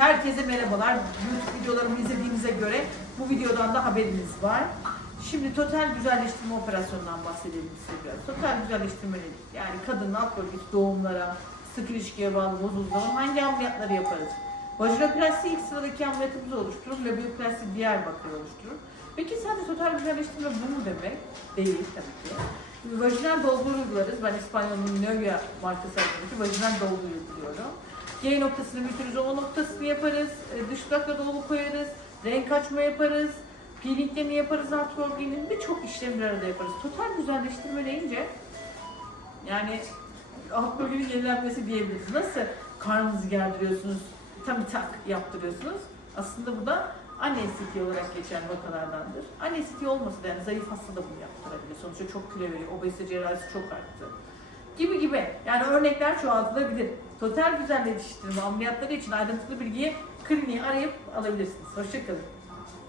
herkese merhabalar. YouTube videolarımı izlediğinize göre bu videodan da haberiniz var. Şimdi total güzelleştirme operasyonundan bahsedelim size biraz. Total güzelleştirme nedir? Yani kadının alt bölgesi doğumlara, sık ilişkiye bağlı bozulduğu zaman hangi ameliyatları yaparız? Vajinoplasti ilk sıradaki ameliyatımızı oluşturur, labioplasti diğer bakıyı oluşturur. Peki sadece total güzelleştirme bu mu demek? Değil tabii ki. Vajinal dolgu uygularız. Ben İspanyol'un Novia markası adındaki vajinal dolgu uyguluyorum. G noktasını büyütürüz, O noktasını yaparız. E, Dış dudakla dolgu koyarız. Renk açma yaparız. Peelinglerini yaparız alt bölgenin. Birçok işlemi bir arada yaparız. Total güzelleştirme deyince yani alt bölgenin yenilenmesi diyebiliriz. Nasıl karnınızı gerdiriyorsunuz, tam tak yaptırıyorsunuz. Aslında bu da anne estetiği olarak geçen vakalardandır. Anne estetiği olmasa da yani zayıf hasta da bunu yaptırabilir. Sonuçta çok kilo veriyor, obezite cerrahisi çok arttı. Gibi gibi. Yani örnekler çoğaltılabilir. Total güzelleştirme ameliyatları için ayrıntılı bilgiyi kliniği arayıp alabilirsiniz. Hoşçakalın.